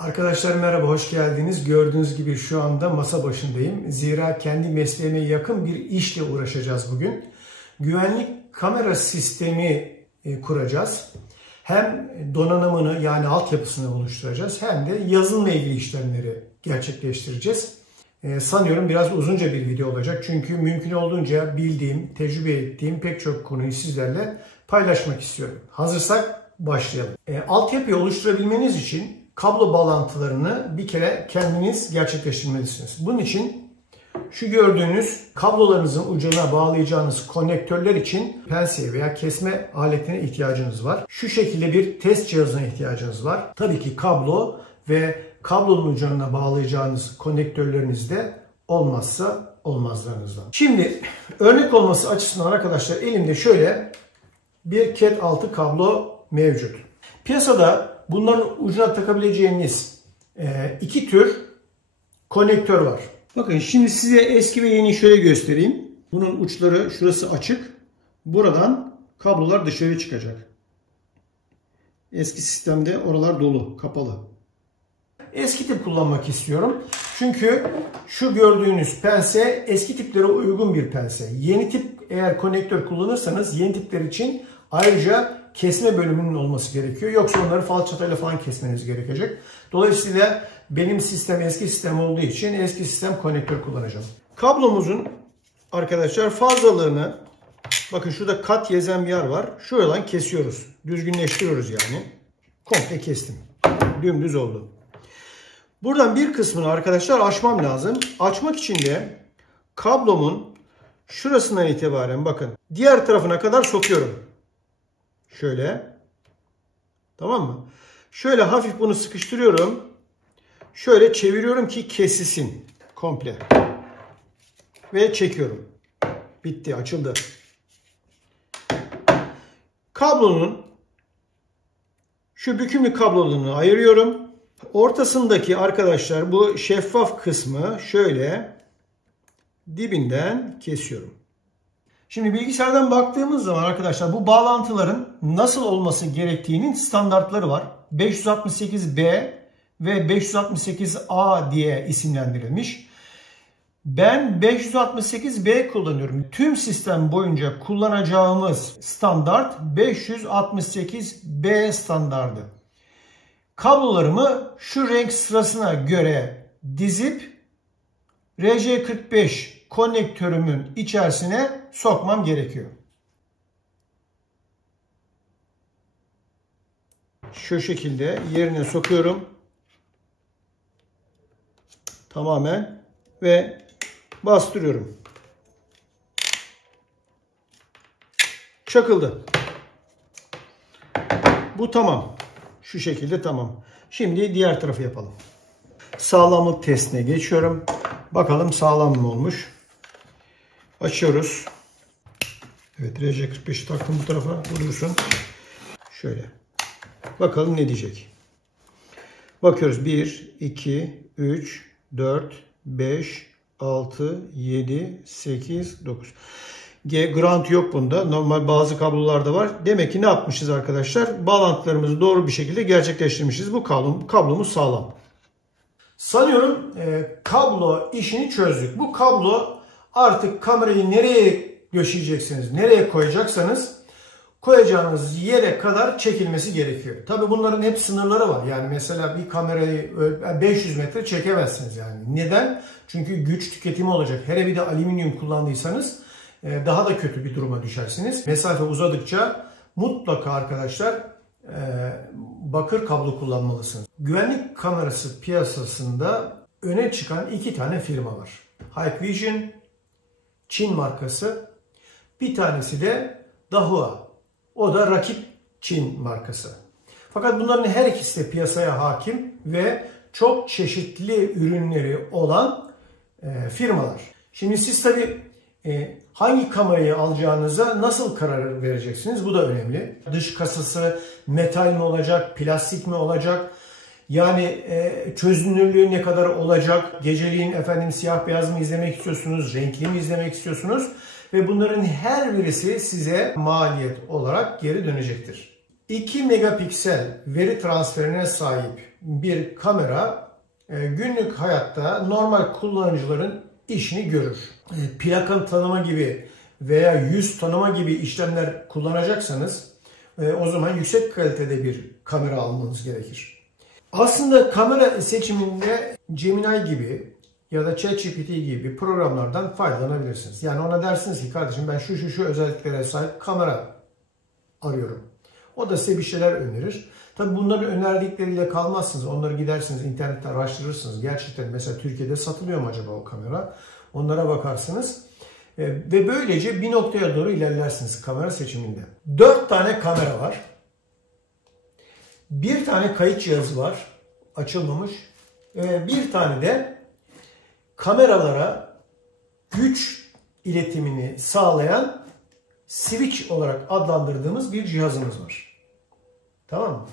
Arkadaşlar merhaba, hoş geldiniz. Gördüğünüz gibi şu anda masa başındayım. Zira kendi mesleğime yakın bir işle uğraşacağız bugün. Güvenlik kamera sistemi kuracağız. Hem donanımını yani altyapısını oluşturacağız hem de yazılımla ilgili işlemleri gerçekleştireceğiz. Sanıyorum biraz uzunca bir video olacak. Çünkü mümkün olduğunca bildiğim, tecrübe ettiğim pek çok konuyu sizlerle paylaşmak istiyorum. Hazırsak başlayalım. Altyapıyı oluşturabilmeniz için kablo bağlantılarını bir kere kendiniz gerçekleştirmelisiniz. Bunun için şu gördüğünüz kablolarınızın ucuna bağlayacağınız konnektörler için pense veya kesme aletine ihtiyacınız var. Şu şekilde bir test cihazına ihtiyacınız var. Tabii ki kablo ve kablonun ucuna bağlayacağınız konnektörleriniz de olmazsa olmazlarınızdan. Şimdi örnek olması açısından arkadaşlar elimde şöyle bir Cat 6 kablo mevcut. Piyasada bunların ucuna takabileceğiniz iki tür konnektör var. Bakın şimdi size eski ve yeni şöyle göstereyim. Bunun uçları şurası açık. Buradan kablolar dışarı çıkacak. Eski sistemde oralar dolu, kapalı. Eski tip kullanmak istiyorum. Çünkü şu gördüğünüz pense eski tiplere uygun bir pense. Yeni tip eğer konnektör kullanırsanız yeni tipler için ayrıca kesme bölümünün olması gerekiyor. Yoksa onları falçatayla falan kesmeniz gerekecek. Dolayısıyla benim sistem eski sistem olduğu için eski sistem konnektör kullanacağım. Kablomuzun arkadaşlar fazlalığını bakın şurada kat yazan bir yer var. Şuradan kesiyoruz. Düzgünleştiriyoruz yani. Komple kestim. Dümdüz oldu. Buradan bir kısmını arkadaşlar açmam lazım. Açmak için de kablomun şurasından itibaren bakın diğer tarafına kadar sokuyorum. Şöyle. Tamam mı? Şöyle hafif bunu sıkıştırıyorum. Şöyle çeviriyorum ki kesilsin. Komple. Ve çekiyorum. Bitti. Açıldı. Kablonun şu bükümlü kablolarını ayırıyorum. Ortasındaki arkadaşlar bu şeffaf kısmı şöyle dibinden kesiyorum. Şimdi bilgisayardan baktığımız zaman arkadaşlar bu bağlantıların nasıl olması gerektiğinin standartları var. 568B ve 568A diye isimlendirilmiş. Ben 568B kullanıyorum. Tüm sistem boyunca kullanacağımız standart 568B standardı. Kablolarımı şu renk sırasına göre dizip RJ45 konnektörümün içerisine sokmam gerekiyor. Şu şekilde yerine sokuyorum. Tamamen ve bastırıyorum. Çakıldı. Bu tamam. Şu şekilde tamam. Şimdi diğer tarafı yapalım. Sağlamlık testine geçiyorum. Bakalım sağlam mı olmuş. Açıyoruz. Evet, RJ45'i taktım bu tarafa. Vuruyorsun. Şöyle. Bakalım ne diyecek. Bakıyoruz. 1, 2, 3, 4, 5, 6, 7, 8, 9. Ground yok bunda. Normal bazı kablolarda var. Demek ki ne yapmışız arkadaşlar? Bağlantılarımızı doğru bir şekilde gerçekleştirmişiz. Bu kablomuz sağlam. Sanıyorum kablo işini çözdük. Bu kablo artık kamerayı nereye döşeyeceksiniz, nereye koyacaksanız koyacağınız yere kadar çekilmesi gerekiyor. Tabi bunların hep sınırları var. Yani mesela bir kamerayı 500 metre çekemezsiniz yani. Neden? Çünkü güç tüketimi olacak. Hele bir de alüminyum kullandıysanız daha da kötü bir duruma düşersiniz. Mesafe uzadıkça mutlaka arkadaşlar bakır kablo kullanmalısınız. Güvenlik kamerası piyasasında öne çıkan iki tane firma var. Hikvision, Çin markası. Bir tanesi de Dahua. O da rakip Çin markası. Fakat bunların her ikisi de piyasaya hakim ve çok çeşitli ürünleri olan firmalar. Şimdi siz tabii hangi kamerayı alacağınıza nasıl karar vereceksiniz? Bu da önemli. Dış kasası metal mi olacak, plastik mi olacak? Yani çözünürlüğü ne kadar olacak? Geceliğin siyah beyaz mı izlemek istiyorsunuz? Renkli mi izlemek istiyorsunuz? Ve bunların her birisi size maliyet olarak geri dönecektir. 2 megapiksel veri transferine sahip bir kamera günlük hayatta normal kullanıcıların işini görür. Plaka tanıma gibi veya yüz tanıma gibi işlemler kullanacaksanız o zaman yüksek kalitede bir kamera almanız gerekir. Aslında kamera seçiminde Gemini gibi ya da ChatGPT gibi programlardan faydalanabilirsiniz. Yani ona dersiniz ki kardeşim ben şu özelliklere sahip kamera arıyorum. O da size bir şeyler önerir. Tabi bunların önerdikleriyle kalmazsınız. Onları gidersiniz internette araştırırsınız. Gerçekten mesela Türkiye'de satılıyor mu acaba o kamera? Onlara bakarsınız. Ve böylece bir noktaya doğru ilerlersiniz kamera seçiminde. 4 tane kamera var. Bir tane kayıt cihazı var. Açılmamış. Bir tane de kameralara güç iletimini sağlayan switch olarak adlandırdığımız bir cihazımız var. Tamam mı?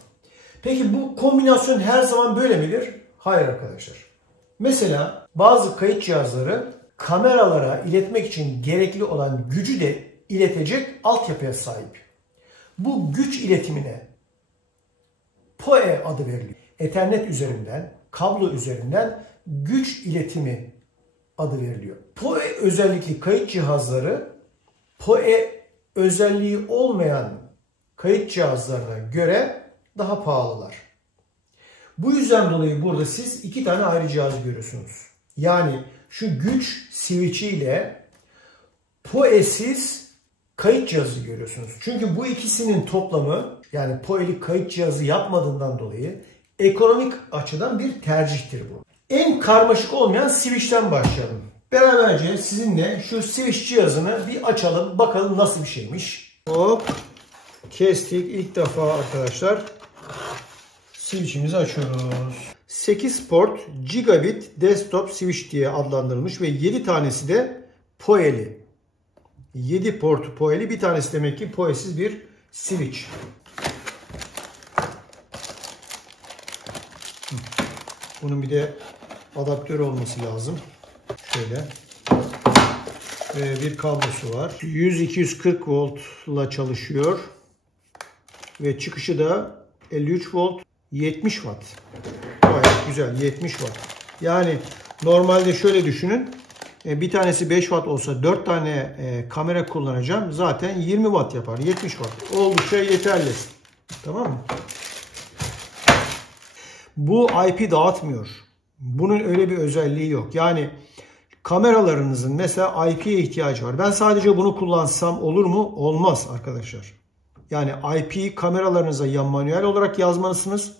Peki bu kombinasyon her zaman böyle midir? Hayır arkadaşlar. Mesela bazı kayıt cihazları kameralara iletmek için gerekli olan gücü de iletecek altyapıya sahip. Bu güç iletimine PoE adı veriliyor. Ethernet üzerinden, kablo üzerinden güç iletimi adı veriliyor. PoE özellikli kayıt cihazları PoE özelliği olmayan kayıt cihazlarına göre daha pahalılar. Bu yüzden dolayı burada siz 2 tane ayrı cihaz görüyorsunuz. Yani şu güç switch'i ile PoE'siz kayıt cihazı görüyorsunuz. Çünkü bu ikisinin toplamı yani PoE'li kayıt cihazı yapmadığından dolayı ekonomik açıdan bir tercihtir bu. En karmaşık olmayan switch'ten başlayalım. Beraberce sizinle şu switch cihazını bir açalım. Bakalım nasıl bir şeymiş. Hop. Kestik. İlk defa arkadaşlar switch'imizi açıyoruz. 8 port gigabit desktop switch diye adlandırılmış ve 7 tanesi de PoE'li. 7 portu PoE'li, bir tanesi demek ki PoE'siz bir switch. Bunun bir de adaptör olması lazım. Şöyle. Bir kablosu var. 100-240 voltla çalışıyor. Ve çıkışı da 53 volt 70 watt. Gayet güzel 70 watt. Yani normalde şöyle düşünün. Bir tanesi 5 watt olsa 4 tane kamera kullanacağım. Zaten 20 watt yapar. 70 watt. Oldukça yeterli. Tamam mı? Bu IP dağıtmıyor. Bunun öyle bir özelliği yok. Yani kameralarınızın mesela IP'ye ihtiyacı var. Ben sadece bunu kullansam olur mu? Olmaz arkadaşlar. Yani IP kameralarınıza ya manuel olarak yazmalısınız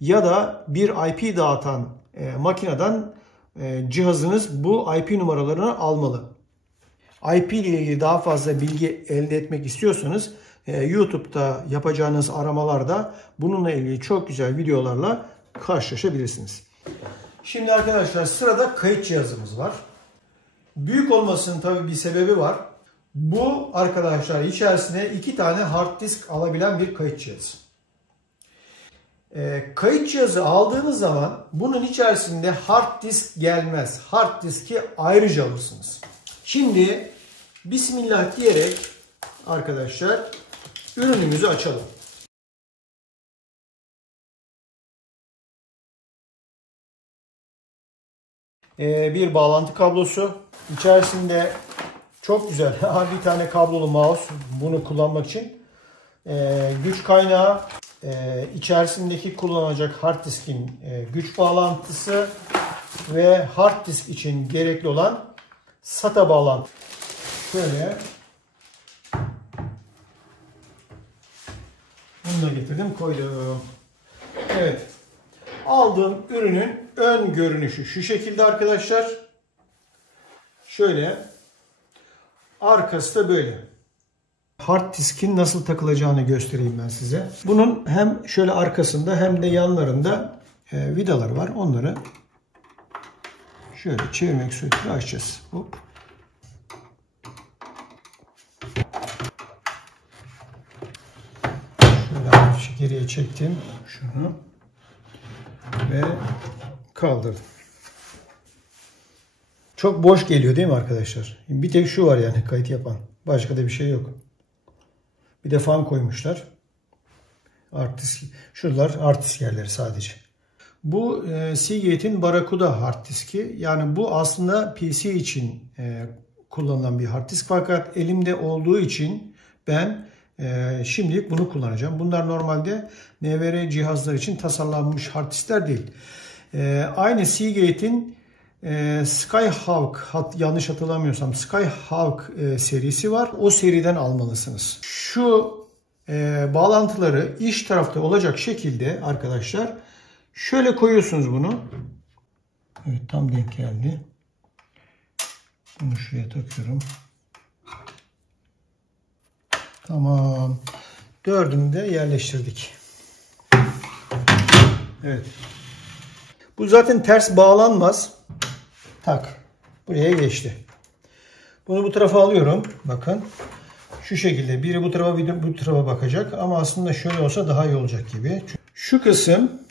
ya da bir IP dağıtan makineden cihazınız bu IP numaralarını almalı. IP ile ilgili daha fazla bilgi elde etmek istiyorsanız YouTube'da yapacağınız aramalarda bununla ilgili çok güzel videolarla karşılaşabilirsiniz. Şimdi arkadaşlar sırada kayıt cihazımız var. Büyük olmasının tabii bir sebebi var. Bu arkadaşlar içerisine 2 tane hard disk alabilen bir kayıt cihazı. Kayıt cihazı aldığınız zaman bunun içerisinde hard disk gelmez. Hard diski ayrıca alırsınız. Şimdi Bismillah diyerek arkadaşlar ürünümüzü açalım. Bir bağlantı kablosu. İçerisinde çok güzel bir tane kablolu mouse bunu kullanmak için. Güç kaynağı, içerisindeki kullanılacak hard diskin güç bağlantısı ve hard disk için gerekli olan SATA bağlantı. Şöyle bunu da getirdim koydum. Evet. Aldığım ürünün ön görünüşü şu şekilde arkadaşlar. Şöyle. Arkası da böyle. Hard diskin nasıl takılacağını göstereyim ben size. Bunun hem şöyle arkasında hem de yanlarında vidalar var. Onları şöyle çevirmek suretiyle açacağız. Hop. Şöyle geriye çektim. Şunu. Ve kaldırdım. Çok boş geliyor değil mi arkadaşlar? Bir tek şu var yani kayıt yapan. Başka da bir şey yok. Bir de fan koymuşlar. Hard disk. Şuralar hard disk yerleri sadece. Bu Seagate'in Barracuda hard diski. Yani bu aslında PC için kullanılan bir hard disk. Fakat elimde olduğu için ben şimdilik bunu kullanacağım. Bunlar normalde NVR cihazlar için tasarlanmış hard diskler değil. Aynı Seagate'in Skyhawk, yanlış hatırlamıyorsam Skyhawk serisi var. O seriden almalısınız. Şu bağlantıları iç tarafta olacak şekilde arkadaşlar şöyle koyuyorsunuz bunu. Evet, tam denk geldi. Bunu şuraya takıyorum. Tamam. Dördünü de yerleştirdik. Evet. Bu zaten ters bağlanmaz. Tak. Buraya geçti. Bunu bu tarafa alıyorum. Bakın. Şu şekilde. Biri bu tarafa, biri bu tarafa bakacak. Ama aslında şöyle olsa daha iyi olacak gibi. Şu kısım,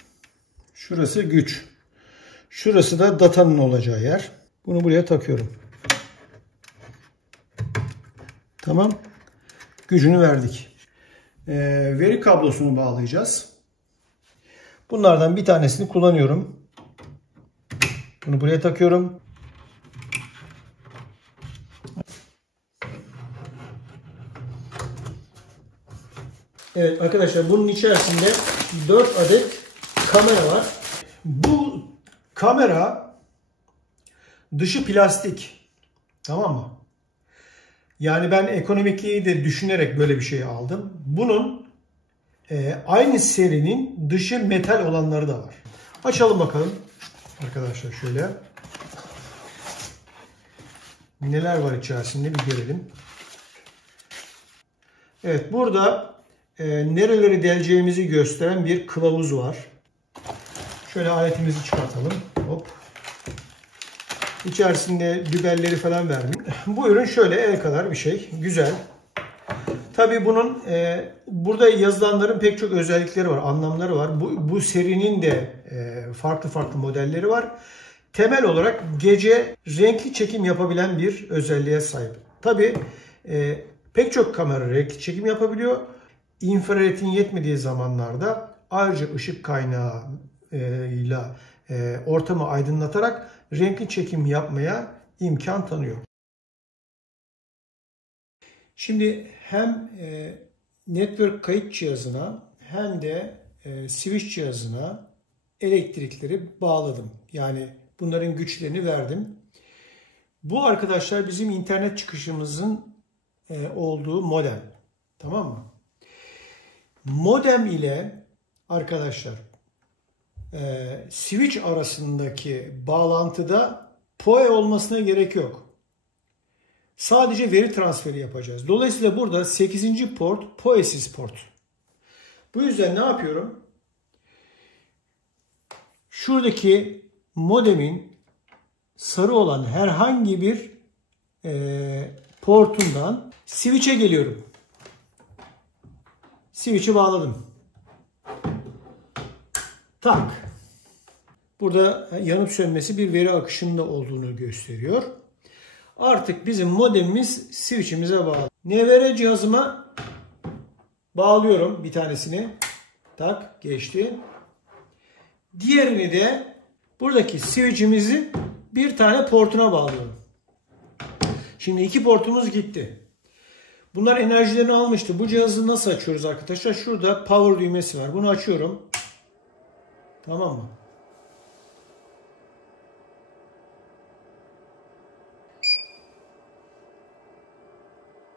şurası güç. Şurası da datanın olacağı yer. Bunu buraya takıyorum. Tamam. Gücünü verdik. Veri kablosunu bağlayacağız. Bunlardan bir tanesini kullanıyorum. Bunu buraya takıyorum. Evet arkadaşlar, bunun içerisinde 4 adet kamera var. Bu kamera dışı plastik. Tamam mı? Yani ben ekonomikliği de düşünerek böyle bir şey aldım. Bunun aynı serinin dışı metal olanları da var. Açalım bakalım. Arkadaşlar şöyle. Neler var içerisinde bir görelim. Evet, burada nereleri deleceğimizi gösteren bir kılavuz var. Şöyle aletimizi çıkartalım. Hop. İçerisinde biberleri falan verdim. Bu ürün şöyle el kadar bir şey. Güzel. Tabii bunun burada yazılanların pek çok özellikleri var, anlamları var. Bu serinin de farklı farklı modelleri var. Temel olarak gece renkli çekim yapabilen bir özelliğe sahip. Tabii pek çok kamera renkli çekim yapabiliyor. İnfraredin yetmediği zamanlarda ayrıca ışık kaynağıyla ortamı aydınlatarak renkli çekim yapmaya imkan tanıyor. Şimdi hem network kayıt cihazına hem de switch cihazına elektrikleri bağladım. Yani bunların güçlerini verdim. Bu arkadaşlar bizim internet çıkışımızın olduğu modem. Tamam mı? Modem ile arkadaşlar switch arasındaki bağlantıda PoE olmasına gerek yok. Sadece veri transferi yapacağız. Dolayısıyla burada 8. port PoE'siz port. Bu yüzden ne yapıyorum? Şuradaki modemin sarı olan herhangi bir portundan switch'e geliyorum. Switch'i bağladım. Tak. Burada yanıp sönmesi bir veri akışında olduğunu gösteriyor. Artık bizim modemimiz switch'imize bağlı. NVR cihazıma bağlıyorum bir tanesini. Tak, geçti. Diğerini de buradaki switch'imizin bir tane portuna bağlıyorum. Şimdi 2 portumuz gitti. Bunlar enerjilerini almıştı. Bu cihazı nasıl açıyoruz arkadaşlar? Şurada power düğmesi var. Bunu açıyorum. Tamam mı?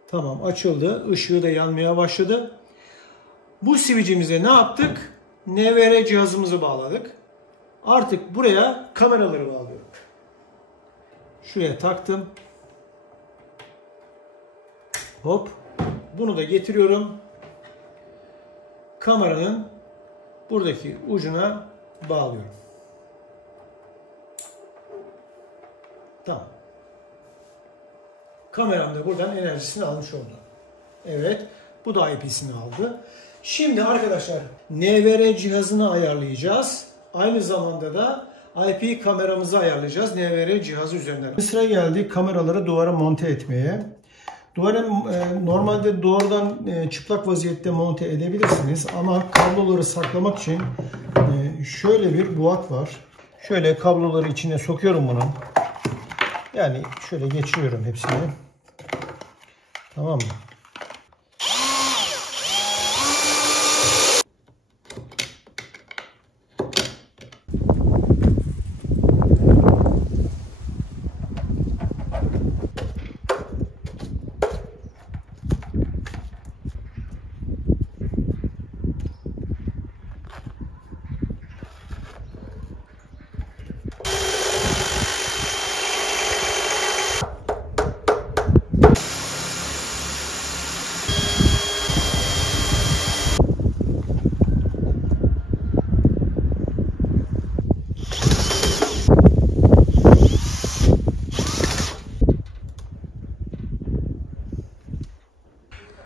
Tamam, açıldı. Işığı da yanmaya başladı. Bu switch'imize ne yaptık? NVR cihazımızı bağladık. Artık buraya kameraları bağlıyorum. Şuraya taktım. Hop. Bunu da getiriyorum. Kameranın buradaki ucuna bağlıyorum. Tamam. Kameram da buradan enerjisini almış oldu. Evet. Bu da IP'sini aldı. Şimdi arkadaşlar NVR cihazını ayarlayacağız. Aynı zamanda da IP kameramızı ayarlayacağız NVR cihazı üzerinden. Sıra geldi kameraları duvara monte etmeye. Duvara normalde doğrudan çıplak vaziyette monte edebilirsiniz ama kabloları saklamak için şöyle bir buat var. Şöyle kabloları içine sokuyorum bunun. Yani şöyle geçiriyorum hepsini. Tamam mı?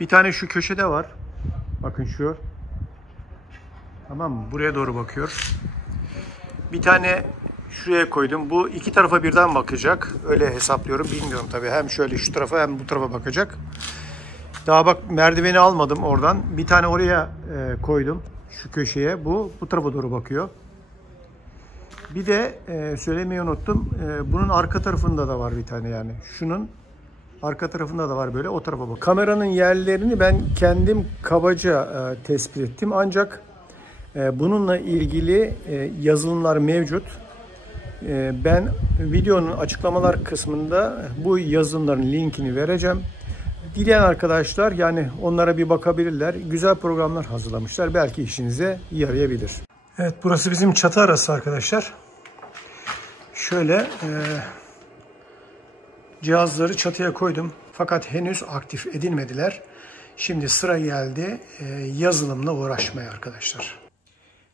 Bir tane şu köşede var. Bakın şu. Tamam mı? Buraya doğru bakıyor. Bir tane şuraya koydum. Bu iki tarafa birden bakacak. Öyle hesaplıyorum. Bilmiyorum tabii. Hem şöyle şu tarafa hem bu tarafa bakacak. Daha bak merdiveni almadım oradan. Bir tane oraya koydum. Şu köşeye. Bu tarafa doğru bakıyor. Bir de söylemeyi unuttum. Bunun arka tarafında da var bir tane yani. Şunun arka tarafında da var böyle, o tarafa bak. Kameranın yerlerini ben kendim kabaca tespit ettim. Ancak bununla ilgili yazılımlar mevcut. Ben videonun açıklamalar kısmında bu yazılımların linkini vereceğim. Dileyen arkadaşlar yani onlara bir bakabilirler. Güzel programlar hazırlamışlar. Belki işinize yarayabilir. Evet, burası bizim çatı arası arkadaşlar. Şöyle cihazları çatıya koydum. Fakat henüz aktif edilmediler. Şimdi sıra geldi yazılımla uğraşmaya arkadaşlar.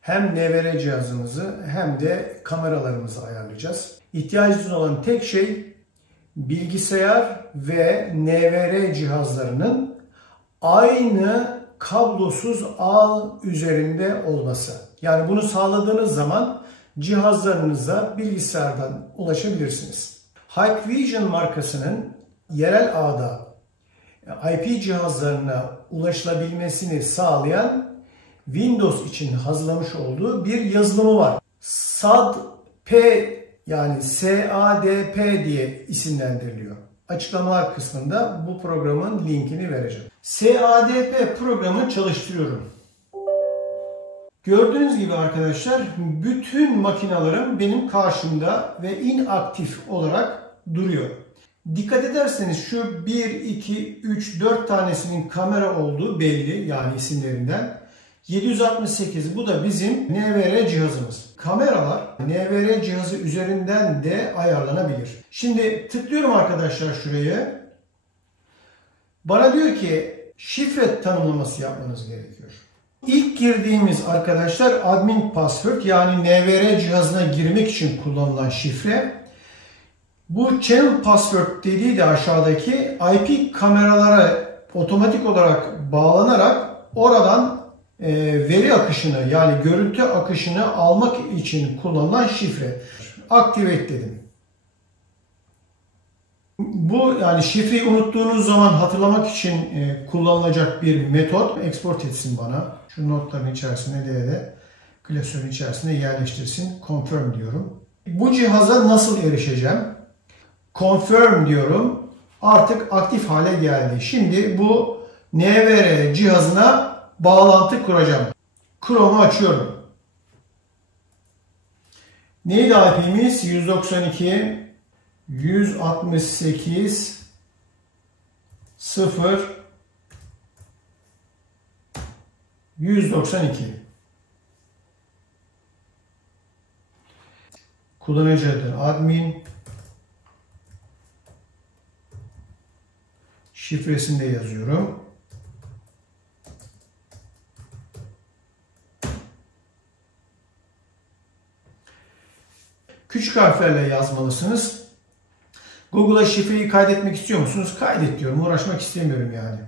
Hem NVR cihazımızı hem de kameralarımızı ayarlayacağız. İhtiyacınız olan tek şey bilgisayar ve NVR cihazlarının aynı kablosuz ağ üzerinde olması. Yani bunu sağladığınız zaman cihazlarınıza bilgisayardan ulaşabilirsiniz. Hikvision markasının yerel ağda IP cihazlarına ulaşılabilmesini sağlayan Windows için hazırlamış olduğu bir yazılımı var. SADP yani SADP diye isimlendiriliyor. Açıklamalar kısmında bu programın linkini vereceğim. SADP programı çalıştırıyorum. Gördüğünüz gibi arkadaşlar bütün makinalarım benim karşımda ve inaktif olarak duruyor. Dikkat ederseniz şu 1, 2, 3, 4 tanesinin kamera olduğu belli yani isimlerinden. 768 bu da bizim NVR cihazımız. Kameralar NVR cihazı üzerinden de ayarlanabilir. Şimdi tıklıyorum arkadaşlar şuraya. Bana diyor ki şifre tanımlaması yapmanız gerekiyor. İlk girdiğimiz arkadaşlar admin password yani NVR cihazına girmek için kullanılan şifre. Bu channel password dediği de aşağıdaki IP kameralara otomatik olarak bağlanarak oradan veri akışını yani görüntü akışını almak için kullanılan şifre. Activate dedim. Bu yani şifreyi unuttuğunuz zaman hatırlamak için kullanılacak bir metot. Export etsin bana. Şu notların içerisine de klasörün içerisine yerleştirsin. Confirm diyorum. Bu cihaza nasıl erişeceğim? Confirm diyorum. Artık aktif hale geldi. Şimdi bu NVR cihazına bağlantı kuracağım. Chrome'u açıyorum. Neydi IP'miz? 192 168 0 192. Kullanıcı adı admin. Şifresini de yazıyorum. Küçük harflerle yazmalısınız. Google'a şifreyi kaydetmek istiyor musunuz? Kaydet diyorum. Uğraşmak istemiyorum yani.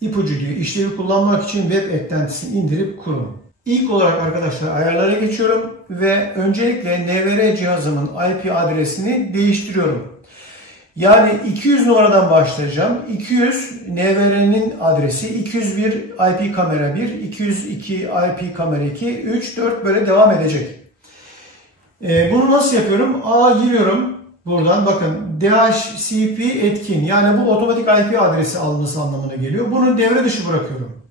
İpucu diyor. İşlevi kullanmak için web eklentisini indirip kurun. İlk olarak arkadaşlar ayarlara geçiyorum ve öncelikle NVR cihazımın IP adresini değiştiriyorum. Yani 200 numaradan başlayacağım. 200 NVR'nin adresi, 201 IP kamera 1, 202 IP kamera 2, 3, 4 böyle devam edecek. Bunu nasıl yapıyorum? Giriyorum. Buradan bakın DHCP etkin, yani bu otomatik IP adresi alması anlamına geliyor. Bunu devre dışı bırakıyorum.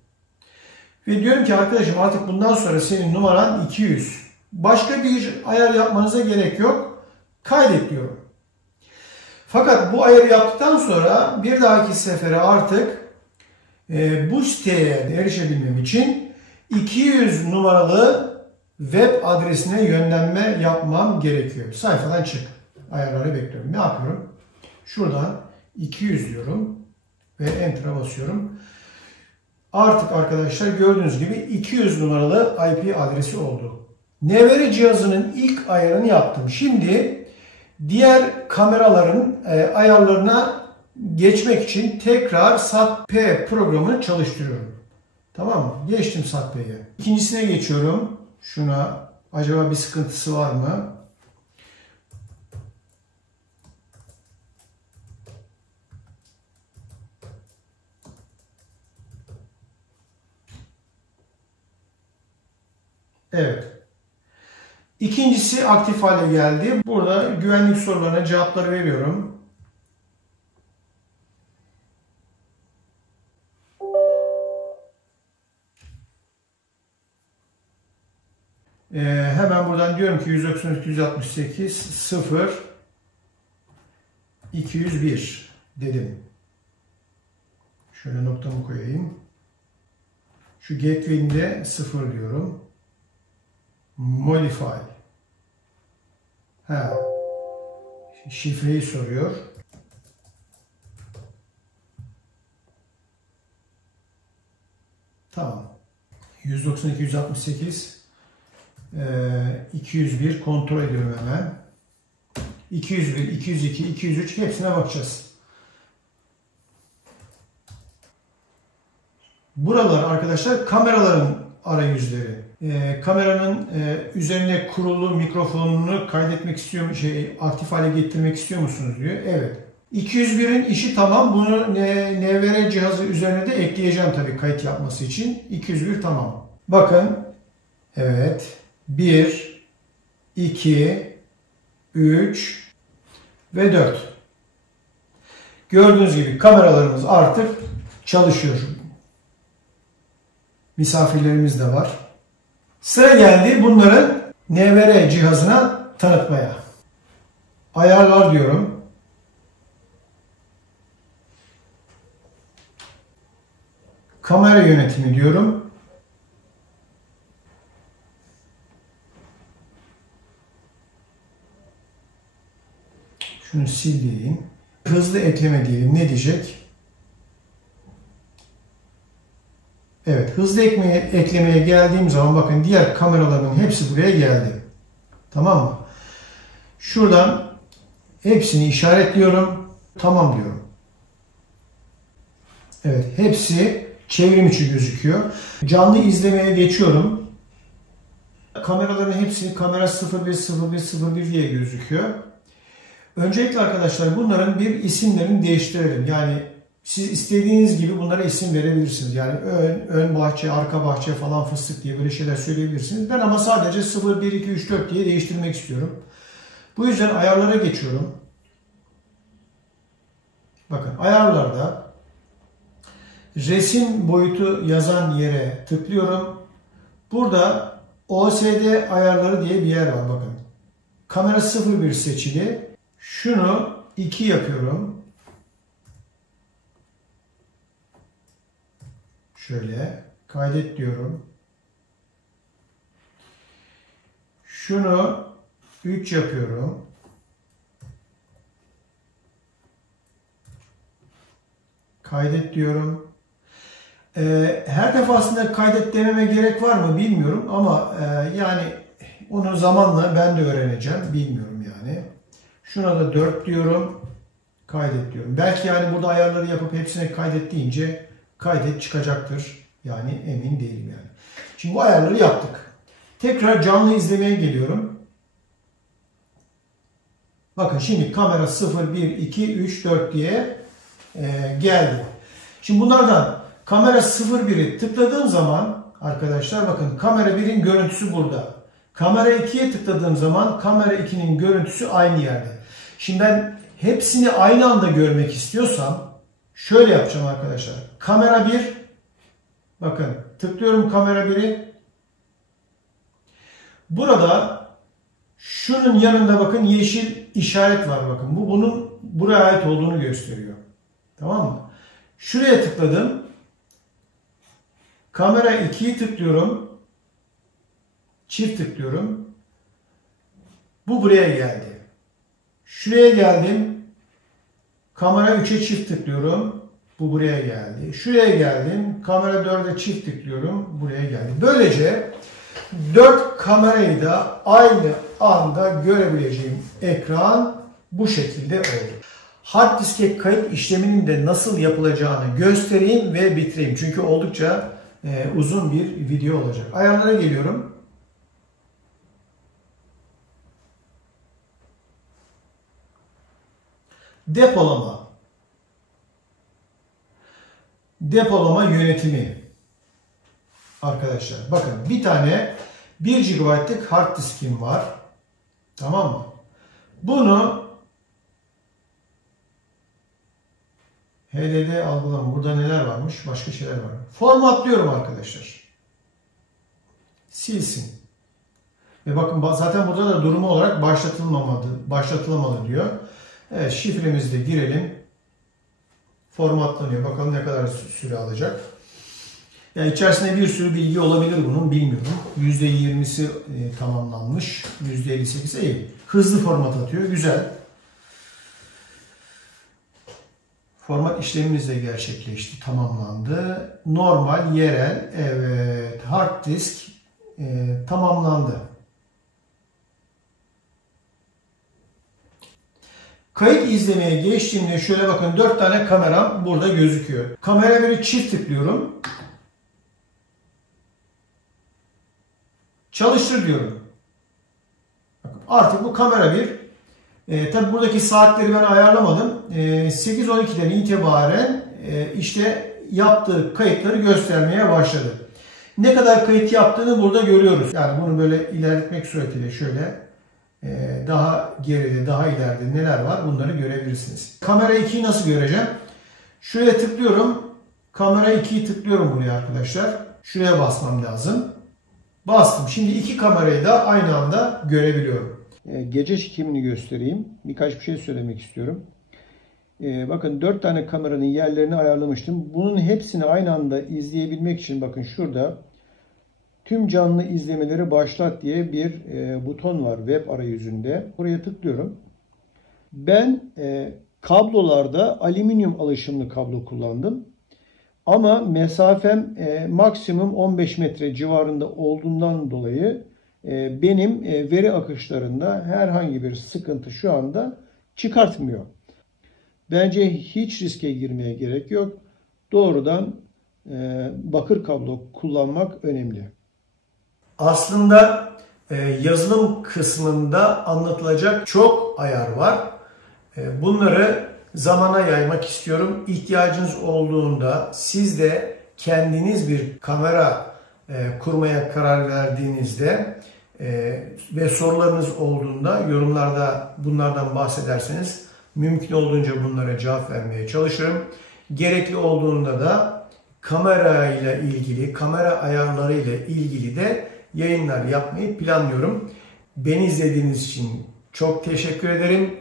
Ve diyorum ki arkadaşım artık bundan sonra senin numaran 200. Başka bir ayar yapmanıza gerek yok. Kaydet diyorum. Fakat bu ayarı yaptıktan sonra bir dahaki sefere artık bu siteye erişebilmem için 200 numaralı web adresine yönlenme yapmam gerekiyor. Sayfadan çık. Ayarları bekliyorum. Ne yapıyorum? Şuradan 200 diyorum ve Enter'a basıyorum. Artık arkadaşlar gördüğünüz gibi 200 numaralı IP adresi oldu. NVR cihazının ilk ayarını yaptım. Şimdi diğer kameraların ayarlarına geçmek için tekrar SAT-P programını çalıştırıyorum. Tamam mı? Geçtim SAT-P'ye. İkincisine geçiyorum. Şuna acaba bir sıkıntısı var mı? Evet. İkincisi aktif hale geldi. Burada güvenlik sorularına cevapları veriyorum. Hemen buradan diyorum ki 192.168 0 201 dedim. Şöyle noktamı koyayım. Şu gateway'inde 0 diyorum. Modify. Şifreyi soruyor. Tamam. 192.168 201 kontrol ediyorum hemen. 201, 202, 203 hepsine bakacağız. Buralar arkadaşlar kameraların arayüzleri. Kameranın üzerine kurulu mikrofonunu kaydetmek istiyor, aktif hale getirmek istiyor musunuz diyor. Evet. 201'in işi tamam. Bunu NVR cihazı üzerine de ekleyeceğim tabii kayıt yapması için. 201 tamam. Bakın. Evet. 1, 2, 3 ve 4. Gördüğünüz gibi kameralarımız artık çalışıyor. Misafirlerimiz de var. Sıra geldi bunların NVR cihazına tanıtmaya. Ayarlar diyorum. Kamera yönetimi diyorum. Şunu sil diyeyim. Hızlı ekleme diyelim. Ne diyecek? Evet, hızlı eklemeye geldiğim zaman bakın diğer kameraların hepsi buraya geldi. Tamam mı? Şuradan hepsini işaretliyorum. Tamam diyorum. Evet, hepsi çevrim içi gözüküyor. Canlı izlemeye geçiyorum. Kameraların hepsini kamera 010101 diye gözüküyor. Öncelikle arkadaşlar bunların bir isimlerini değiştirelim. Yani siz istediğiniz gibi bunlara isim verebilirsiniz. Yani ön bahçe, arka bahçe falan fıstık diye böyle şeyler söyleyebilirsiniz. Ben ama sadece 0, 1, 2, 3, 4 diye değiştirmek istiyorum. Bu yüzden ayarlara geçiyorum. Bakın ayarlarda resim boyutu yazan yere tıklıyorum. Burada OSD ayarları diye bir yer var bakın. Kamera 01 seçili. Şunu 2 yapıyorum. Şöyle kaydet diyorum. Şunu 3 yapıyorum. Kaydet diyorum. Her defasında kaydet dememe gerek var mı bilmiyorum ama yani onu zamanla ben de öğreneceğim. Bilmiyorum yani. Şuna da 4 diyorum. Kaydet diyorum. Belki yani burada ayarları yapıp hepsine kaydet deyince kaydet çıkacaktır. Yani emin değilim yani. Şimdi bu ayarları yaptık. Tekrar canlı izlemeye geliyorum. Bakın şimdi kamera 0, 1, 2, 3, 4 diye geldi. Şimdi bunlardan kamera 0.1'i tıkladığım zaman arkadaşlar bakın kamera 1'in görüntüsü burada. Kamera 2'ye tıkladığım zaman kamera 2'nin görüntüsü aynı yerde. Şimdi ben hepsini aynı anda görmek istiyorsam şöyle yapacağım arkadaşlar. Kamera 1, bakın tıklıyorum kamera 1'i. Burada şunun yanında bakın yeşil işaret var bakın. Bu bunun buraya ait olduğunu gösteriyor. Tamam mı? Şuraya tıkladım. Kamera 2'yi tıklıyorum. Çift tıklıyorum. Bu buraya geldi. Şuraya geldim. Kamera 3'e çift tıklıyorum. Bu buraya geldi. Şuraya geldim. Kamera 4'e çift tıklıyorum. Buraya geldi. Böylece 4 kamerayı da aynı anda görebileceğim ekran bu şekilde oldu. Hard diske kayıt işleminin de nasıl yapılacağını göstereyim ve bitireyim. Çünkü oldukça uzun bir video olacak. Ayarlara geliyorum. Depolama. Depolama yönetimi. Arkadaşlar bakın bir tane 1 GB'lık hard diskim var. Tamam mı? Bunu HDD algılama. Burada neler varmış? Başka şeyler var. Formatlıyorum arkadaşlar. Silsin. Ve bakın zaten burada da durumu olarak başlatılamadı diyor. Evet, şifremizi de girelim. Formatlanıyor. Bakalım ne kadar süre alacak. Yani içerisinde bir sürü bilgi olabilir bunun, bilmiyorum. %20'si tamamlanmış. %58'i iyi. Hızlı format atıyor. Güzel. Format işlemimiz de gerçekleşti. Tamamlandı. Normal, yerel, evet. Hard disk tamamlandı. Kayıt izlemeye geçtiğimde şöyle bakın 4 tane kameram burada gözüküyor. Kamera 1'i çift tıklıyorum. Çalıştır diyorum. Bakın artık bu kamera 1. Tabi buradaki saatleri ben ayarlamadım. 8-12'den itibaren işte yaptığı kayıtları göstermeye başladı. Ne kadar kayıt yaptığını burada görüyoruz. Yani bunu böyle ilerletmek suretiyle şöyle daha geride, daha ileride neler var bunları görebilirsiniz. Kamera 2'yi nasıl göreceğim? Şuraya tıklıyorum. Kamera 2'yi tıklıyorum buraya arkadaşlar. Şuraya basmam lazım. Bastım. Şimdi iki kamerayı da aynı anda görebiliyorum. Gece çekimini göstereyim. Birkaç bir şey söylemek istiyorum. Bakın 4 tane kameranın yerlerini ayarlamıştım. Bunun hepsini aynı anda izleyebilmek için bakın şurada tüm canlı izlemeleri başlat diye bir buton var web arayüzünde. Buraya tıklıyorum. Ben kablolarda alüminyum alaşımlı kablo kullandım. Ama mesafem maksimum 15 metre civarında olduğundan dolayı benim veri akışlarında herhangi bir sıkıntı şu anda çıkartmıyor. Bence hiç riske girmeye gerek yok. Doğrudan bakır kablo kullanmak önemli. Aslında yazılım kısmında anlatılacak çok ayar var. Bunları zamana yaymak istiyorum. İhtiyacınız olduğunda siz de kendiniz bir kamera kurmaya karar verdiğinizde ve sorularınız olduğunda yorumlarda bunlardan bahsederseniz mümkün olduğunca bunlara cevap vermeye çalışırım. Gerekli olduğunda da kamerayla ilgili, kamera ayarlarıyla ilgili de yayınlar yapmayı planlıyorum. Beni izlediğiniz için çok teşekkür ederim.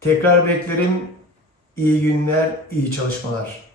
Tekrar beklerim. İyi günler, iyi çalışmalar.